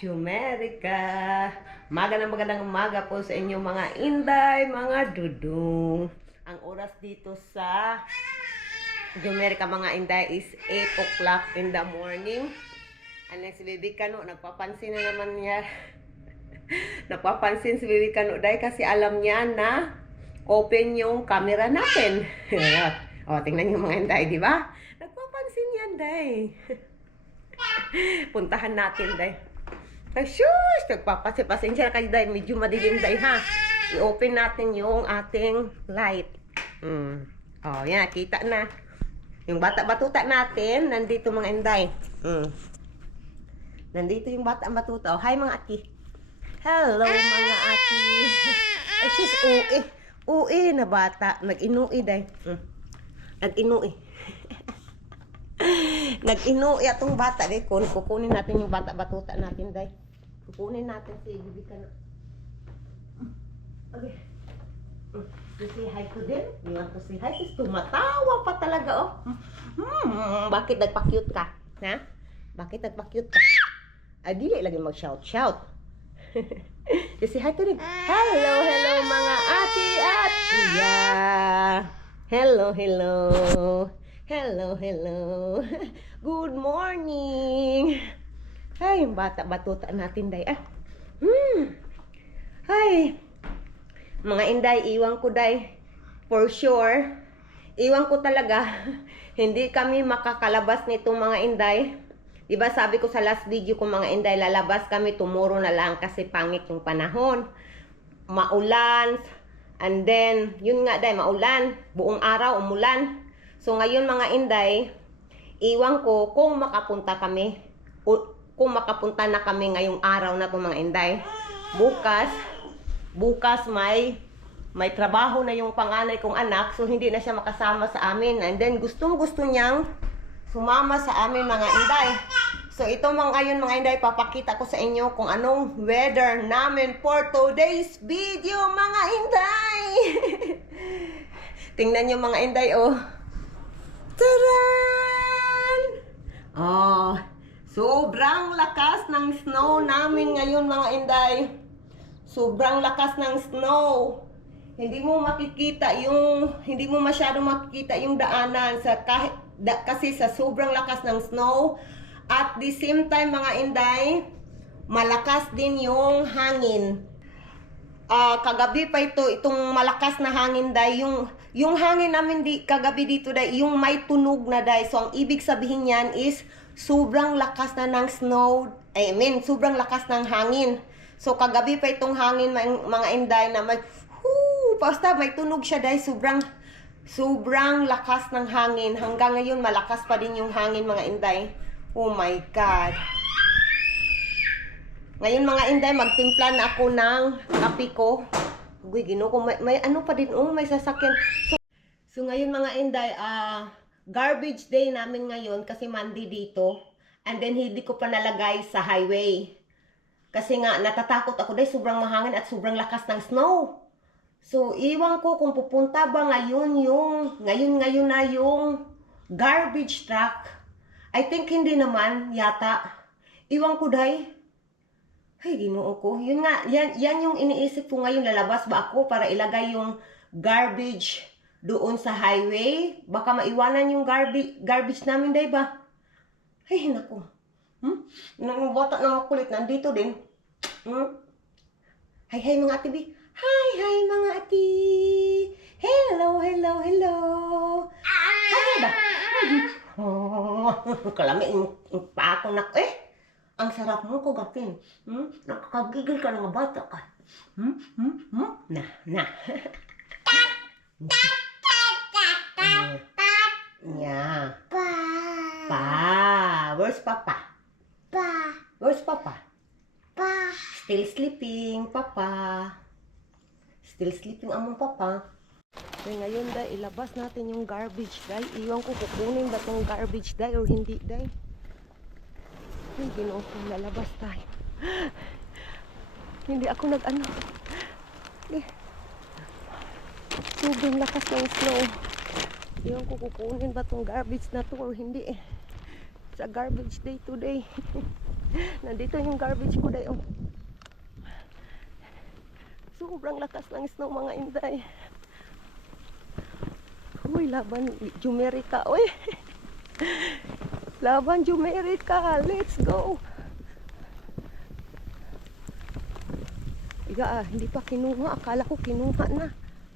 Jumerica. Magandang umaga po sa inyo mga inday, mga dudong. Ang oras dito sa Jumerica mga inday is 8 o'clock in the morning. And si Baby Kano, nagpapansin na naman niya. Nagpapansin si Baby Kano dahil kasi alam niya na open yung camera natin. O, tingnan niyo mga inday, di ba? Nagpapansin yan, day. Puntahan natin, day. Ay, shush! Pasensya na kayo, day. Medyo madilim, day, ha? I-open natin yung ating light. Oh, yan. Kita na. Yung bata-batuta natin, nandito mga inday. Nandito yung bata-batuta. Oh, hi, mga ati. Hello, mga ati. Ay, sis, ui na bata. Nag-inui, day. Nag-inui. Nag-inui atong bata, day. Kukunin natin yung bata-batuta natin, day. Kukunin natin si Baby Kano. Okay. To say hi to them? You want to say hi? Sis, tumatawa pa talaga, oh. Bakit nagpa-cute ka? Ha? Bakit nagpa-cute ka? Ay, dili lagi mag-shout-shout. To say hi to them. Hello, hello, mga ati at kuya. Hello, hello. Hello, hello. Good morning. Ay, yung bata-batuta natin, day. Ay, mga inday, iwan ko, day. For sure, iwan ko talaga. Hindi kami makakalabas nito, mga inday. Diba sabi ko sa last video ko, mga inday, lalabas kami tomorrow na lang kasi pangit yung panahon. Maulan. And then, yun nga, day, maulan. Buong araw, umulan. So, ngayon, mga inday, iwan ko kung makapunta kami. Kung makapunta na kami ngayong araw na to, mga inday. Bukas may trabaho na yung panganay kong anak, so hindi na siya makasama sa amin. And then gustong-gusto niyang sumama sa amin, mga inday. So ito ngayon, mga inday, papakita ko sa inyo kung anong weather namin for today's video, mga inday. Tingnan niyo, mga inday, oh. Taran! Oh, sobrang lakas ng snow namin ngayon, mga inday. Sobrang lakas ng snow. Hindi mo masyadong makikita yung daanan kasi sa sobrang lakas ng snow. At the same time, mga inday, malakas din yung hangin. Kagabi pa itong malakas na hangin, day. Yung hangin namin kagabi dito, day, yung may tunog na, day. So ang ibig sabihin niyan is sobrang lakas na ng snow. Sobrang lakas ng hangin. So kagabi pa itong hangin, mga inday, na basta may tunog siya, day. Sobrang lakas ng hangin. Hanggang ngayon malakas pa din yung hangin, mga inday. Oh my God. Ngayon, mga inday, magtimpla na ako ng kape ko. Uy, Ginoo ko, may ano pa din, may sasakyan. So ngayon, mga inday, garbage day namin ngayon kasi Monday dito. And then hindi ko pa nalagay sa highway. Kasi nga, natatakot ako dahil sobrang mahangin at sobrang lakas ng snow. So, iwan ko kung pupunta ba ngayon na yung garbage truck. I think hindi naman, yata. Iwan ko dahil. Ay, Ginoo ko. Yun nga, yan yung iniisip ko ngayon. Lalabas ba ako para ilagay yung garbage doon sa highway? Baka maiwanan yung garbage namin, dahil ba? Ay, naku. Nang bata na makulit, nandito din. Hi, mga ati, bi. Hi, mga ati. Hello, hello, hello. Hi, ba? Kalami yung pa ako, nak. Ang sarap mo ko gapin. Nakakagigil ka ng bata ka. Na. Yeah. Pa. Where's Papa? Where's Papa? Still sleeping, Papa. Still sleeping among Papa. So ngayon, day, ilabas natin yung garbage, day. Iwan ko kukunin ba tong garbage, day, or hindi, day. Ay, Ginoo ko, lalabas tayo. Hindi ako nag-ano. Sobrang lakas ng snow. Iwan ko kukunin ba tong garbage na to or hindi. Sa garbage day today. Nandito yung garbage ko day. Oh. Sobrang lakas ng snow mga inday. Uy, laban Jumerica. Uy. Laban Jumerica. Let's go. Iga hindi pa kinuha. Akala ko kinuha na.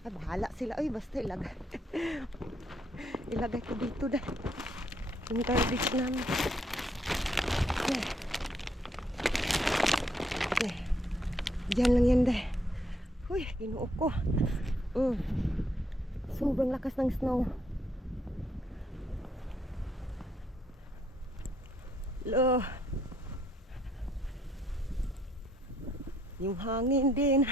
Ay, bahala sila. Uy, basta ilagay. Ilagay ko dito dahil. Yung garbage namin. Okay. Okay. Diyan lang yan dahil. Uy, kinuha ko. Sobrang lakas ng snow. Lo. Yung hangin din.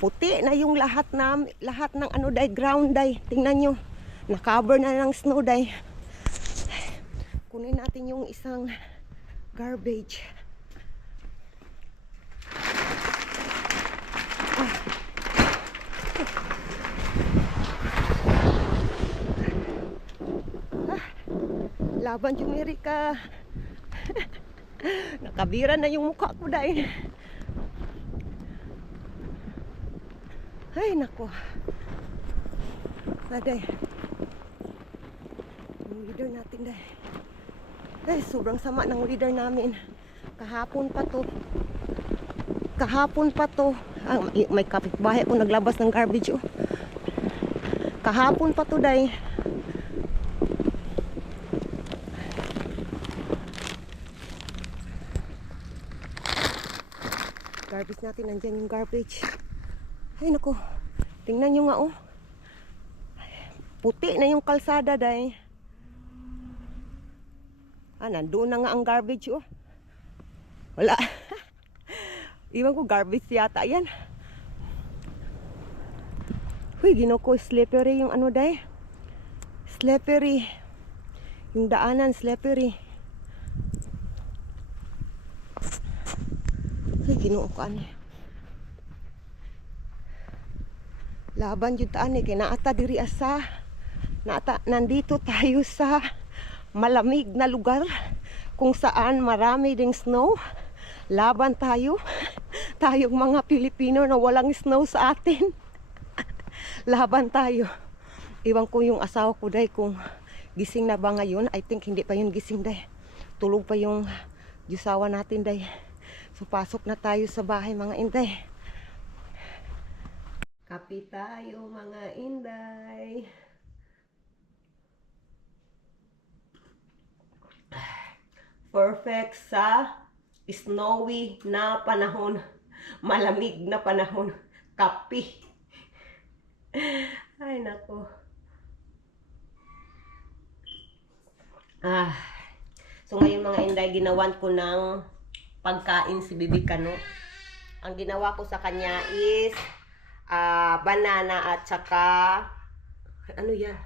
Puti na yung lahat ng ano day, ground day. Tingnan nyo. Na-cover na ng snow day. Kunin natin yung isang garbage. Laban Jumerica. Nakabira na yung mukha ko dahil. Ay nako. Naday. Yung leader natin dahil. Ay sobrang sama ng leader namin. Kahapon pa to. May kapitbahay ko naglabas ng garbage. Oh. Kahapon pa to dahil. Garbage natin, nandyan yung garbage. Ay nako, tingnan nyo nga oh. Puti na yung kalsada dahil. Nandun na nga ang garbage oh. Wala. Iwan ko garbage yata yan. Huy, ginoko, slippery yung ano dahil. Slippery. Yung daanan, slippery. Ginoo ko ani. Laban jud ta ani kay naata diri asa. Nandito tayo sa malamig na lugar kung saan marami ding snow. Laban tayo. Tayong mga Pilipino na walang snow sa atin. Laban tayo. Iwan ko yung asawa ko day kung gising na ba ngayon. I think hindi pa yun gising day. Tulog pa yung jusawa natin day. So, pasok na tayo sa bahay mga inday. Kapi tayo mga inday. Perfect sa snowy na panahon. Malamig na panahon. Kapi. Ay nako. So ngayon mga inday, ginawan ko ng pagkain si Bibi Kano. Ang ginawa ko sa kanya is banana at saka ano yan?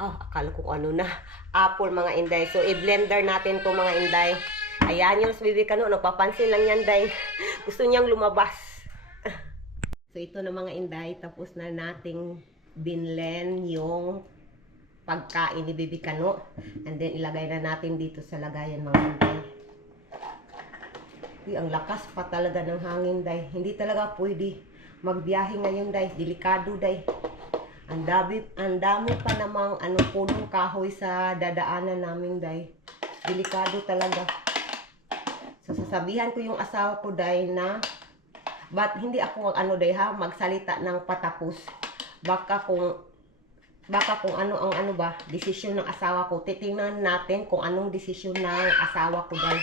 Akala ko ano na. Apple mga inday. So i-blender natin to mga inday. Ayan yung si Bibi Kano. Nagpapansin lang yan day. Gusto niyang lumabas. So ito na mga inday. Tapos na nating binlen yung pagkain ni Bibi Kano. And then ilagay na natin dito sa lagayan mga inday. Ang lakas pa talaga ng hangin day. Hindi talaga pwede magbiyahe ngayon day. Delikado day. Ang dami pa namang punong kahoy sa dadaanan namin day. Delikado talaga. So sasabihan ko yung asawa ko day na hindi ako day magsalita ng patapos. Baka kung ano ang desisyon ng asawa ko. Titingnan natin kung anong desisyon ng asawa ko day.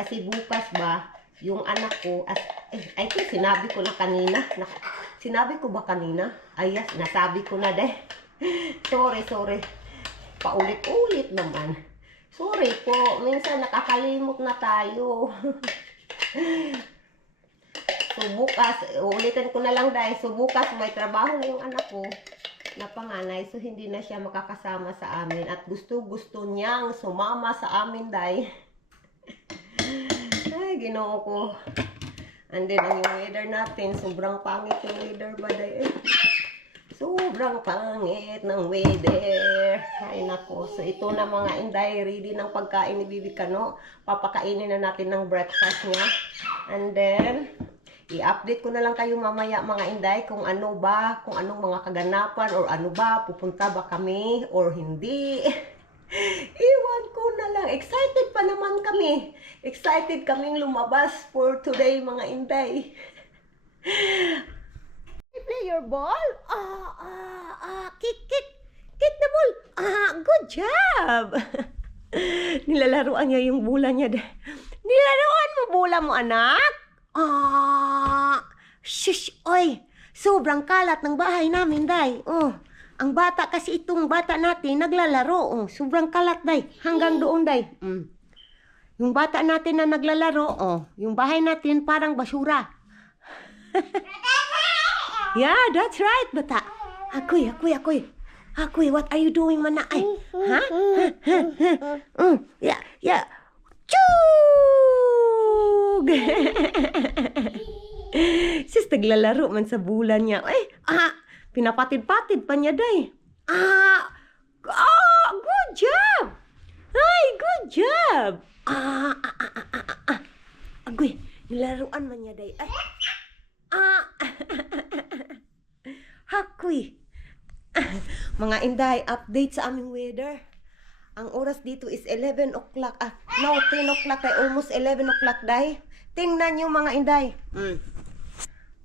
Kasi bukas ba, yung anak ko, I think sinabi ko na kanina. Sinabi ko ba kanina? Yes, nasabi ko na deh. Sorry. Paulit-ulit naman. Sorry po, minsan nakakalimot na tayo. So bukas, ulitin ko na lang dahil. So bukas may trabaho na yung anak ko na panganay. So hindi na siya makakasama sa amin. At gusto niyang sumama sa amin dahil. Ay, Ginoo ko. And then, ang yung weather natin, sobrang pangit yung weather ba day? Sobrang pangit ng weather. Ay nako. So, ito na mga inday. Ready ng pagkain ni Bibi Kano. Papakainin na natin ng breakfast niya. And then, i-update ko na lang kayo mamaya mga inday kung ano ba, kung anong mga kaganapan or ano ba, pupunta ba kami or hindi. Iwan ko na lang. Excited pa naman kami. Excited kaming lumabas for today mga inday. Play your ball. Kick the ball. Good job. Nilalaruan niya yung bola niya. Nilalaruan mo bola mo, anak? Shush, oy. Sobrang kalat ng bahay namin, day. Oh, ang bata kasi itong bata natin naglalaro. Oh, sobrang kalat, day. Hanggang doon, day. Yung bata natin na naglalaro, oh, yung bahay natin parang basura. Yeah, that's right, bata. Akoy, what are you doing, mana? Ay, ha? Yeah. Chug! Sis, naglalaro man sa bulan niya. Ay, pinapatid-patid pa niya, day. Good job! Ay, good job! Agoy, nilaruan man niya, day. Ay, hakoy. Mga inday, update sa aming weather. Ang oras dito is 11 o'clock. No, 10 o'clock ay almost 11 o'clock, day. Tingnan nyo mga inday.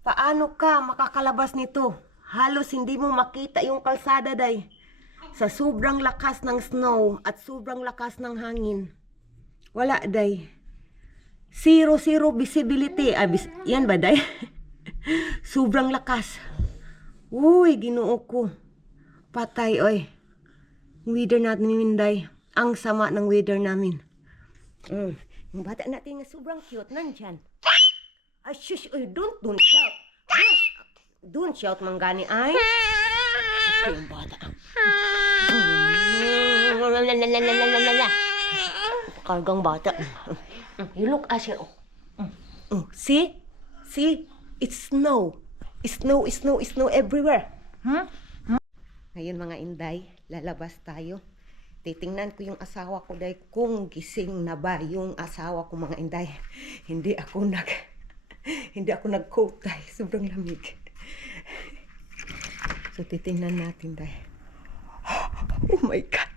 Paano ka makakalabas nito? Halos hindi mo makita yung kalsada, day. Sa sobrang lakas ng snow at sobrang lakas ng hangin. Wala, day. Zero visibility. Yan ba, day? Sobrang lakas. Uy, Ginoo ko. Patay, oy. Weather natin, day. Ang sama ng weather namin. Yung bata natin nga sobrang cute. Nandyan. Ay, shush. Oy, don't shout. Don't shout, manggani, ay. Okay, yung bata. Kargang bata. You look as you. See? It's snow. Snow everywhere. Ngayon mga inday, lalabas tayo. Titingnan ko yung asawa ko, day, kung gising na ba yung asawa ko mga inday. Hindi ako nag-coat, day. Sobrang lamig. So titingnan natin, day. Oh my God.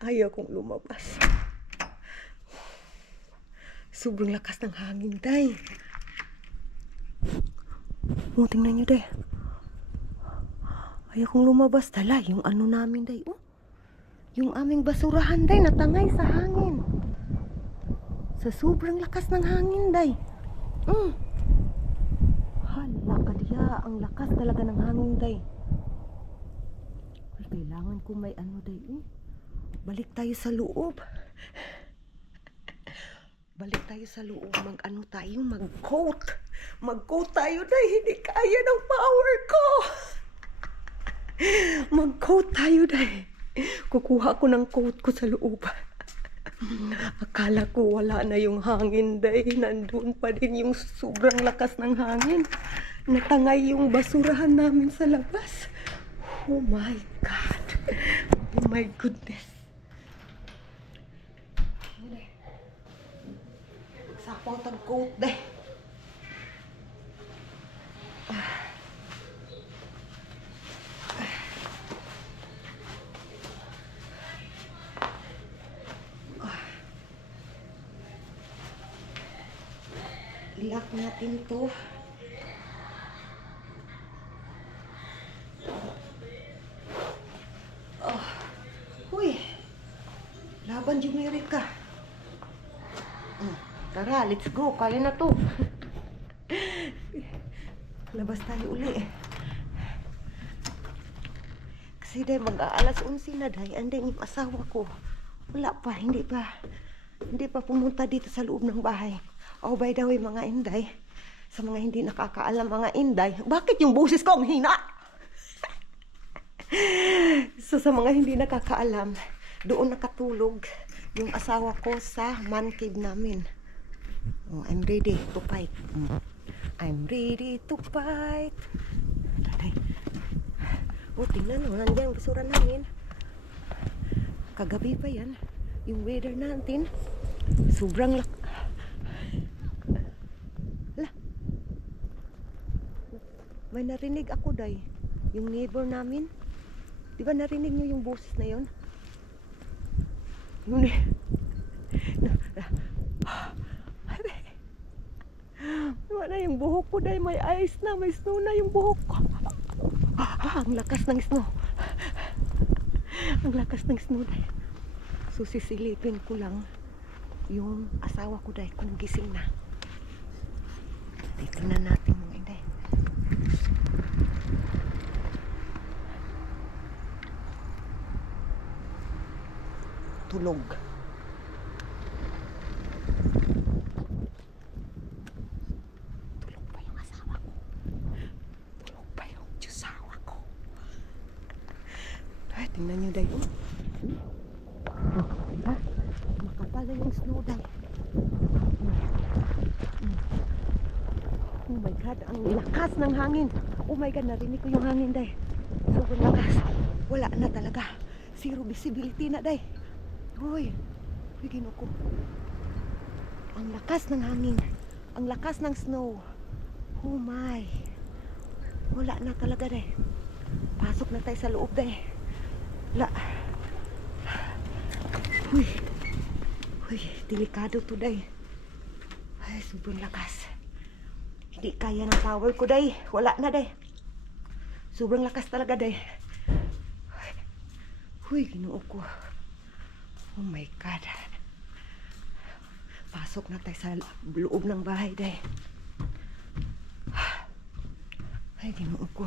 Ayaw kong lumabas. Sobrang lakas ng hangin, day. Tingnan nyo, day. Ayaw kong lumabas. Tala, yung ano namin, day. Yung aming basurahan, day, natangay sa hangin. Sa sobrang lakas ng hangin, day. Hala, kaliya. Ang lakas talaga ng hangin, day. Ay, kailangan ko may ano, day. Balik tayo sa loob. Mag-ano tayo, mag-coat. Mag-coat tayo, day. Hindi kaya ng power ko. Mag-coat tayo, day. Kukuha ko ng coat ko sa loob. Akala ko wala na yung hangin, day. Nandun pa din yung sobrang lakas ng hangin. Natangay yung basurahan namin sa labas. Oh my God. Oh my goodness. Sapang tag-coat, day. Lock natin to. Uy, laban Jumerica. Tara, let's go. Kaya na to. Labas tayo uli. Kasi day, mag-aalas 11 na, day. And then yung asawa ko, wala pa, hindi pa pumunta dito sa loob ng bahay. Oh, by the way, mga inday, sa mga hindi nakakaalam, mga inday, bakit yung boses ko ang hina? So, sa mga hindi nakakaalam, doon nakatulog yung asawa ko sa man cave namin. Oh, I'm ready to fight. I'm ready to fight. Tatay. Oh, tingnan mo. Nandiyan yung basura namin. Kagabi pa yan. Yung weather natin. Sobrang Hala. May narinig ako, day. Yung neighbor namin. Di ba narinig nyo yung boses na yon? Yung wala yung buhok ko, day. May ice na, may snow na yung buhok ko. Ang lakas ng snow. Ang lakas ng snow, day. So sisilipin ko lang yung asawa ko, day, kung gising na. Titingnan natin mga inday. Tulog. Tulog pa yung asawa ko. Tulog pa yung asawa ko. Ay, tingnan nyo, day. Ha? Makapal na yung snow, day. Oh my God, ang lakas ng hangin. Oh my God, narinig ko yung hangin, day. Sobrang lakas. Wala na talaga. Zero visibility na, day. Uy, bigyan ko. Ang lakas ng hangin. Ang lakas ng snow. Oh my. Wala na talaga, day. Pasok na tayo sa loob, day. Wala. Uy. Uy, delikado to, day. Ay, sobrang lakas. Hindi kaya ng power ko, day. Wala na, day. Sobrang lakas talaga, day. Uy, Ginoo ko. Oh my God. Pasok na tayo sa loob ng bahay, day. Ay, Ginoo ko.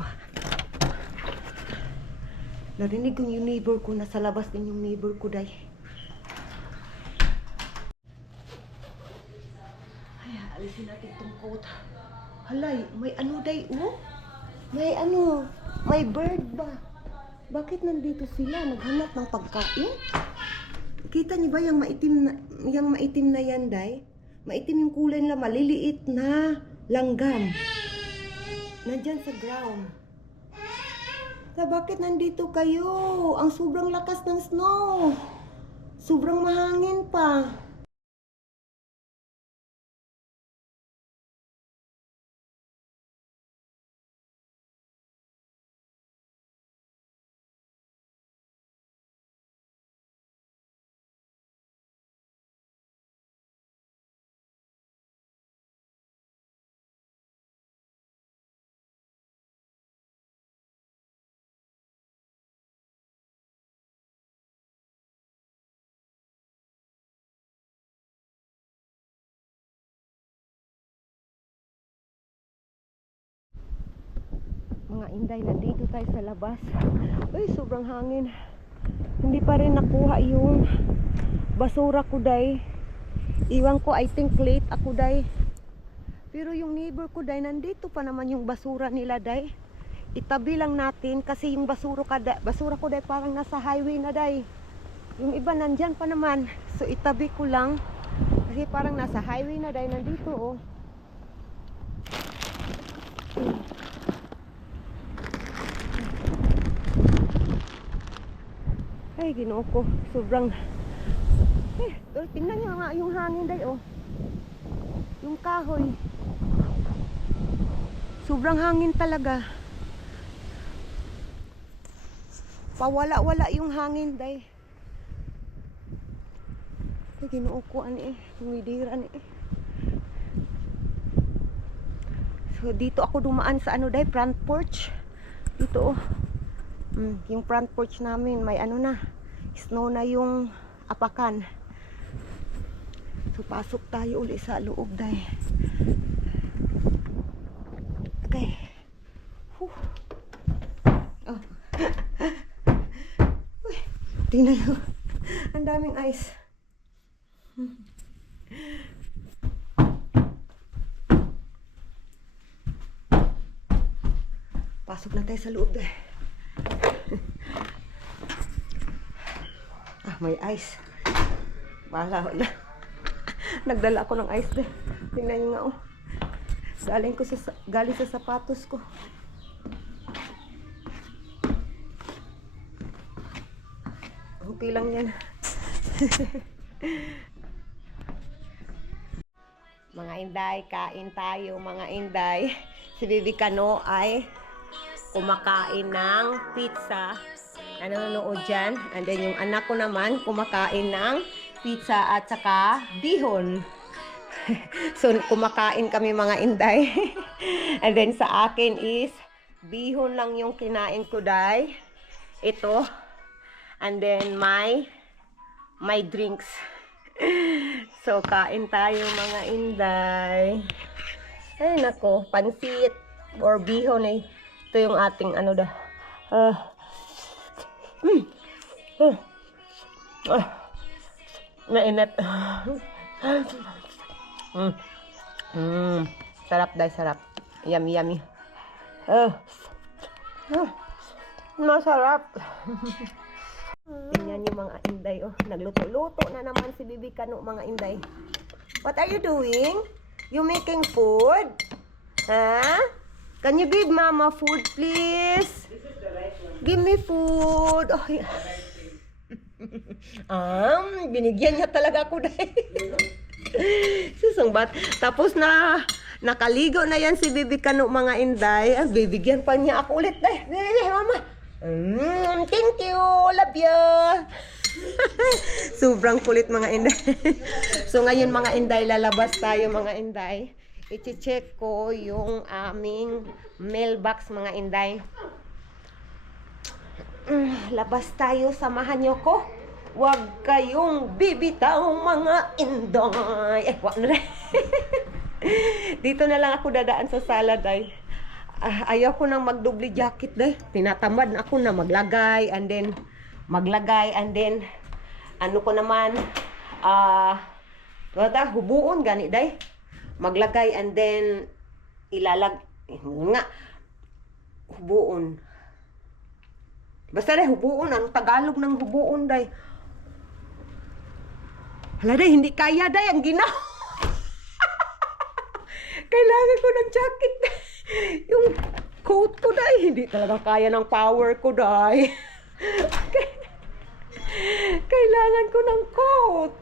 Narinig ko yung neighbor ko. Nasa labas din yung neighbor ko, day. Ay, alisin natin itong coat. Halay, may ano, day, oh? May ano, may bird ba? Bakit nandito sila? Naghanap ng pagkain? Kita niyo ba yung maitim na yan, day? Maitim yung kulay nila, maliliit na langgam. Nandyan sa ground. Bakit nandito kayo? Ang sobrang lakas ng snow. Sobrang mahangin pa. Mga inday, nandito tayo sa labas. Uy, sobrang hangin. Hindi pa rin nakuha yung basura ko, day. Iwan ko, I think late ako, day. Pero yung neighbor ko, day, nandito pa naman yung basura nila, day. Itabi lang natin kasi yung basura ko, day, parang nasa highway na, day. Yung iba nandyan pa naman. So itabi ko lang kasi parang nasa highway na, day. Nandito, oh. Ay, Ginoo ko. Sobrang... tingnan nyo nga yung hangin, day, oh. Yung kahoy. Sobrang hangin talaga. Pawala-wala yung hangin, day. Ay, Ginoo ko, ani eh. Humidira, ani eh. So, dito ako dumaan sa ano, day, front porch. Dito, oh. Yung front porch namin, may ano na. Snow na yung apakan. So, pasok tayo uli sa loob, day. Okay. Oh. Uy, tingnan nyo. Ang daming ice. Pasok na tayo sa loob, day. May ice. Bahala na. Nagdala ako ng ice, day. Tingnan nyo nga, oh. Galing sa sapatos ko. Okay lang yan. Mga inday, kain tayo mga inday. Si Bibi Kano ay kumakain ng pizza. Nanonood dyan. And then yung anak ko naman kumakain ng pizza at saka bihon. So kumakain kami mga inday. And then sa akin is bihon lang yung kinain ko day. Ito. And then my drinks. So kain tayo mga inday. Ay nako, pansit or bihon eh. Ito yung ating ano dah. Mainit. Sarap dahil sarap. Yummy, yummy. Masarap. Tingnan yung mga inday. Oh, nagluto-luto na naman si Bibi Kano mga inday. What are you doing? You making food? Huh? Can you give mama food please? This is the right one. Give me food. Oh, yeah. Binigyan niya talaga ako dahil. Susungbat. Tapos na nakaligo na yan si Bibi Kano mga inday. Bibigyan pa niya ako ulit dahil. Mama. Thank you. Love you. Sobrang kulit mga inday. So ngayon mga inday, lalabas tayo mga inday. I-check ko yung aming mailbox mga inday. Labas tayo, samahan nyo ko. Huwag kayong bibitaw mga inday. Wag na rin. Dito na lang ako dadaan sa salad ay. Ayaw ko nang magdubli jacket day. Tinatamad na ako na maglagay and then ano ko naman hubuon gani day. Maglagay and then hubuon. Basta day hubuon, ang Tagalog ng hubuon day. Hala day, hindi kaya day ang ginawa. Kailangan ko ng jacket day. Yung coat ko day, hindi talaga kaya ng power ko day. Kailangan ko ng coat.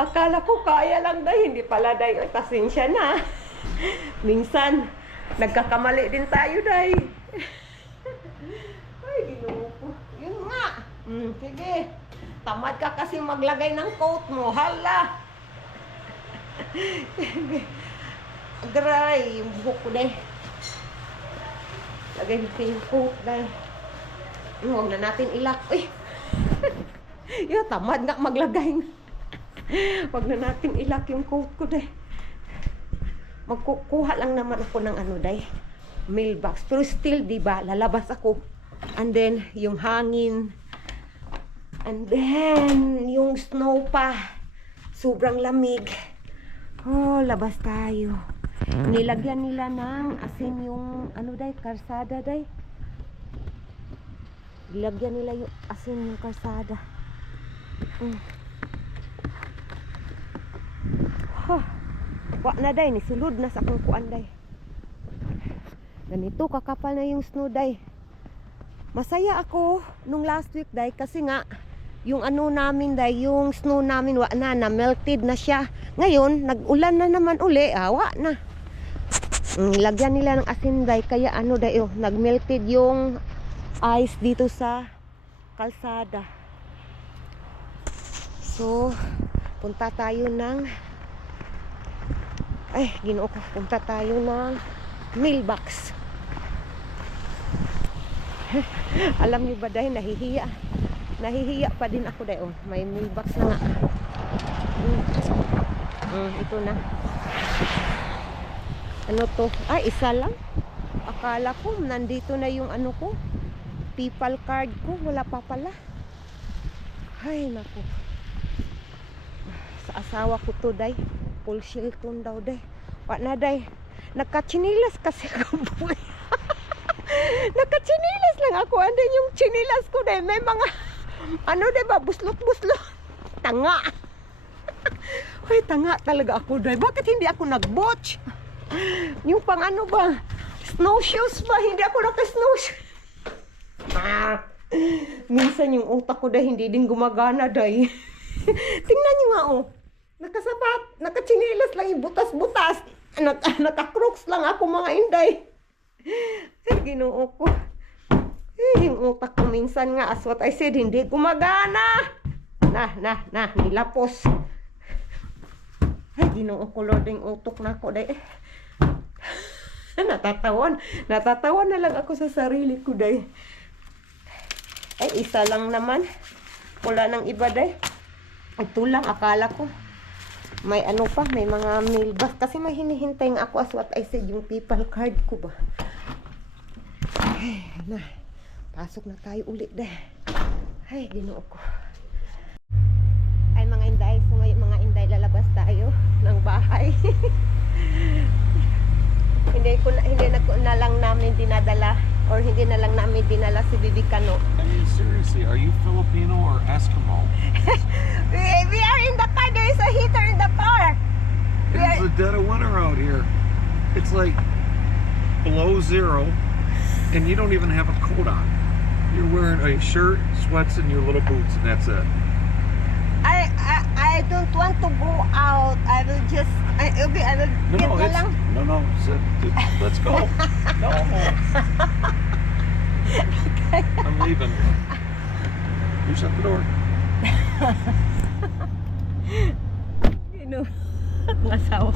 Akala ko kaya lang day, hindi pala day. Pasensya na. Minsan, nagkakamali din tayo day. Ay, Ginoo ko. Yun nga. Sige. Tamad ka kasi maglagay ng coat mo. Hala. Dry yung buhok ko day. Lagay ko yung coat day. Huwag na natin ilak. Uy. Tamad nga maglagay. Huwag na natin ilak yung coat ko day. Magkukuha lang naman ako ng ano day, mailbox. Pero still, diba, lalabas ako. And then, yung hangin. And then, yung snow pa. Sobrang lamig. Oh, labas tayo. Nilagyan nila ng asin yung ano day, karsada day. Nilagyan nila yung asin yung karsada. Wak na day, nisulod na sa akong kuan day. Ganito kakapal na yung snow day. Masaya ako nung last week day kasi nga yung ano namin day, yung snow namin wak na melted na siya. Ngayon nag-ulan na naman uli, wak na. Lagyan nila ng asin day kaya ano day, nag-melted yung ice dito sa kalsada. So punta tayo ng Ginoo ko, punta tayo ng mailbox. Alam niyo ba dahil nahihiya pa din ako dahil may mailbox na nga. Ito na. Ano to? Isa lang. Akala ko nandito na yung ano ko, PayPal card ko, wala pa pala. Ay naku, sa asawa ko to day, full Shilton daw day. Wak na day, nagka-chinilas kasi ako boy. Nagka-chinilas lang ako. And then yung chinilas ko day, may mga ano diba, buslot-buslot. Tanga. Ay, tanga talaga ako, day. Bakit hindi ako nag-botch? Yung pang ano ba? Snowshoes ba? Hindi ako naka-snowshoes. Minsan yung utak ko, day, hindi din gumagana, day. Tingnan nyo nga, oh. Nakasapat, nakachinelas lang yung butas-butas. Naka-crooks lang ako, mga inday. Ay, Ginoo ko. Yung utak ko minsan nga, as what I said, hindi gumagana. Nilapos. Ay, Ginoo ko, Lord, yung utok na ako, day. Natatawan na lang ako sa sarili ko, day. Ay, isa lang naman. Wala nang iba, day. Ito lang, akala ko. May ano pa, may mga mailbox. Kasi may hinihintay nga ako, as what I said, yung PayPal card ko ba. Ay, pasok na tayo ulit, day. Ay, Ginoo ko. Ay, mga inday, so ngayon mga inday, lalabas tayo ng bahay. hindi na lang namin dinadala or hindi na lang namin dinala si Bibi Kano. I mean, seriously, are you Filipino or Eskimo? we are in the car. There is a heater in the car. It's the dead of winter out here. It's like below zero, and you don't even have a coat on. You're wearing a shirt, sweats, and your little boots, and that's it. I don't want to go out. I will just okay, I will get na lang. No, let's go. No. Okay. I'm leaving. You shut the door. You know, asawa.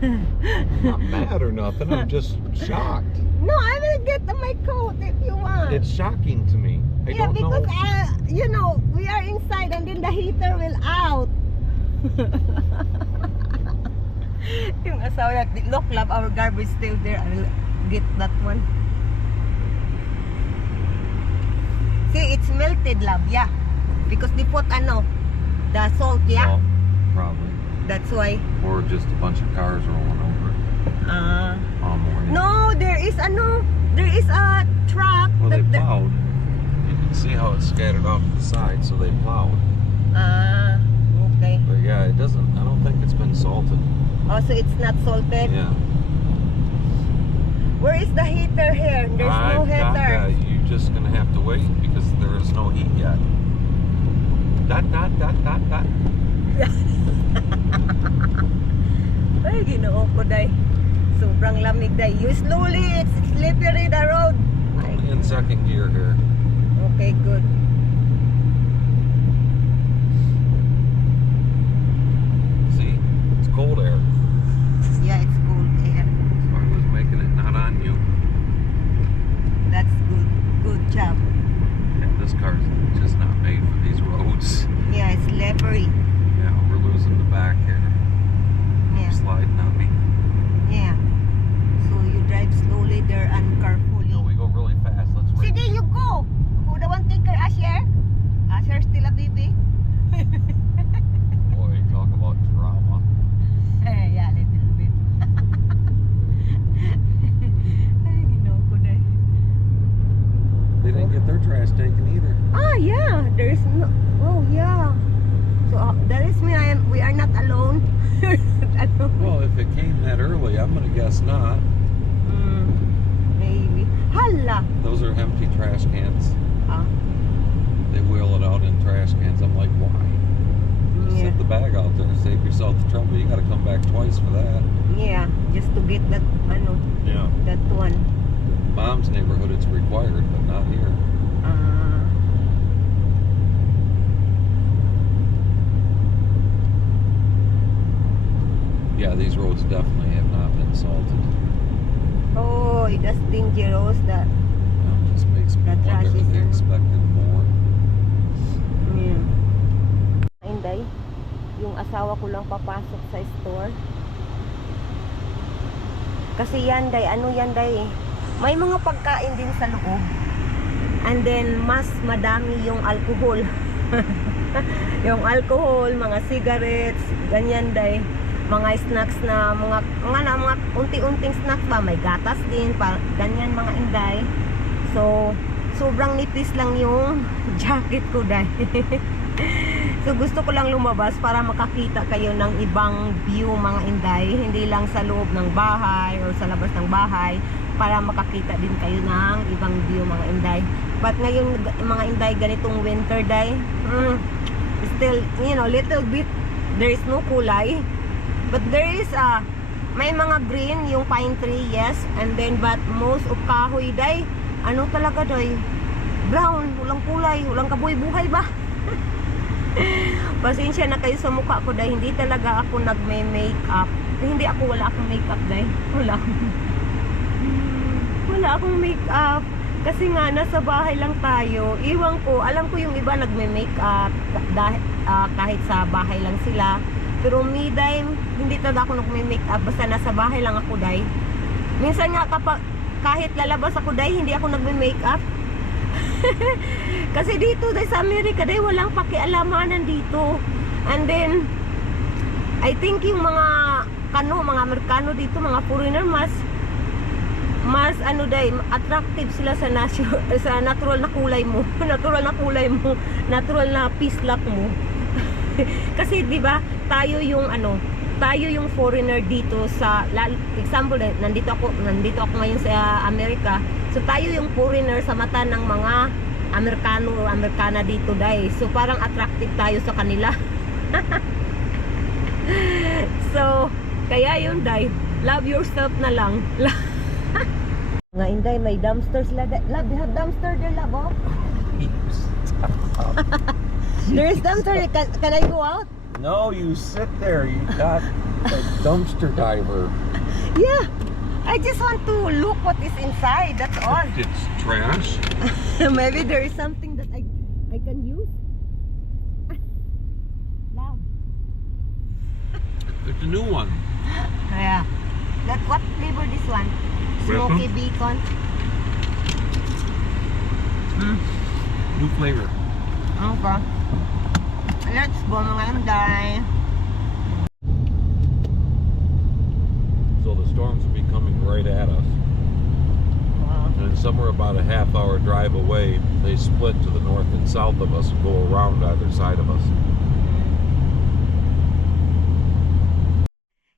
I'm not mad or nothing. I'm just shocked. No, I will get my coat if you want. It's shocking to me. I yeah, don't because know. You know, we are inside and then the heater will out. Yung asawa, look, love, our garbage still there. I will get that one. See, it's melted, love, yeah. Because they put the salt, yeah. Well, probably. That's why. Or just a bunch of cars rolling over it. All morning. No, there is a truck. Well, they plowed. You can see how it's scattered off to the side, so they plowed. Okay. But yeah, I don't think it's been salted. Oh, so it's not salted? Yeah. Where is the heater here? There's no I've got heater. that. You're just gonna have to wait because there is no heat yet. Dot. Ay, Ginoo ko, day. Sobrang lamig, day. You slowly, it's slippery the road. Ay, In second gear here. okay, good. See? It's cold air. Yeah, it's cold air. So I was making it not on you. That's good. Good job. Yeah, this car's just not made for these roads. Yeah, it's slippery. Yeah, we're losing the back here. Yeah. Sliding on me. Yeah. So you drive slowly there and carefully. No, we go really fast. Let's race. Sige, you go. Who the one take her, Asher? Asher still a baby. Boy, talk about drama. Yeah, little bit. Ay, Ginoo ko, day. They didn't get their trash taken either. Yeah, there is no. Oh, yeah. So there is me. We are not alone. Well, if it came that early, I'm gonna guess not. Maybe. Hala. Those are empty trash cans. Ah. They wheel it out in trash cans. I'm like, why? Just Yeah. sit the bag out there. Save yourself the trouble. You got to come back twice for that. Yeah, just to get that. Yeah. That one. Mom's neighborhood, it's required, but not here. Yeah, these roads definitely have not been salted. Oh, that's dangerous. That. Just makes me That wonder trash if is they in- expected more. Yeah. Inday, yung asawa ko lang papasok sa store. Kasi yan, day, may mga pagkain din sa loob. And then, mas madami yung alcohol. Yung alcohol, mga cigarettes, ganyan, day. Mga snacks na, mga unti-unting snacks ba. May gatas din, ganyan mga inday. So, sobrang nipis lang yung jacket ko, day. So So gusto ko lang lumabas para makakita kayo ng ibang view mga inday, hindi lang sa loob ng bahay or sa labas ng bahay, para makakita din kayo ng ibang view mga inday. But ngayon mga inday, ganitong winter day, still, you know, little bit, there is no kulay, but there is may mga green, yung pine tree, yes, and then but most of kahoy day, ano talaga day, brown, walang kulay, walang kabuhay-buhay ba? Pasensya na kayo sa mukha ko dahil hindi talaga ako nagme-makeup. Wala akong makeup dahil. Wala akong makeup. Kasi nga, nasa bahay lang tayo. Iwan ko, alam ko yung iba nagme-makeup kahit sa bahay lang sila. Pero me dahil, hindi talaga ako nagme-makeup. Basta nasa bahay lang ako dahil. Minsan nga kahit lalabas ako dahil, hindi ako nagme-makeup. Kasi dito dahil sa Amerika dahil walang pakialamanan dito. And then I think yung mga Amerikano dito, mga foreigner, mas ano dahil attractive sila sa natural na kulay mo. Natural na pislak mo. Kasi di ba tayo yung foreigner dito sa example, nandito ako ngayon sa Amerika. So tayo yung foreigner sa mata ng mga Amerikano o Amerikana dito dahil. So parang attractive tayo sa kanila. So kaya yun dahil, love yourself na lang. Nga inday, may dumpsters love, they have dumpster there, love, oh? There is dumpster. Can I go out? No, you sit there. You got a dumpster diver. Yeah, I just want to look what is inside. That's all. It's trash. Maybe there is something that I can use. Love. It's a new one. Yeah. What flavor this one? Smoky bacon. New flavor. Okay. Let's go mga inday. So the storms will be coming right at us. Wow. And somewhere about a half-hour drive away, they split to the north and south of us and go around either side of us.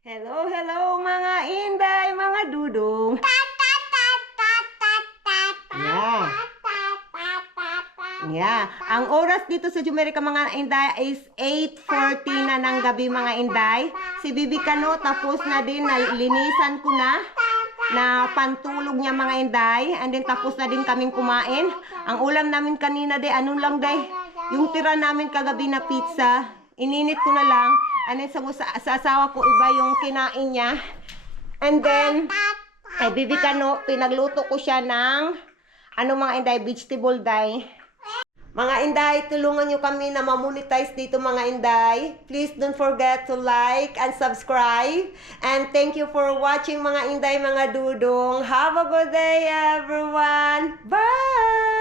Hello mga inday, mga dudong. Yeah. Yeah. Ang oras dito sa Jumerica mga inday is 8:40 na ng gabi mga inday. Si Bibi Kano tapos na din, nalinisan ko na pantulog niya mga inday. And then tapos na din kaming kumain. Ang ulam namin kanina day, ano lang day, yung tira namin kagabi na pizza. Ininit ko na lang. And then sa asawa ko iba yung kinain niya. And then Bibi Kano, pinagluto ko siya ng mga inday, vegetable day. Mga inday, tulungan nyo kami na ma-monetize dito mga inday. Please don't forget to like and subscribe. And thank you for watching mga inday, mga dudong. Have a good day everyone. Bye!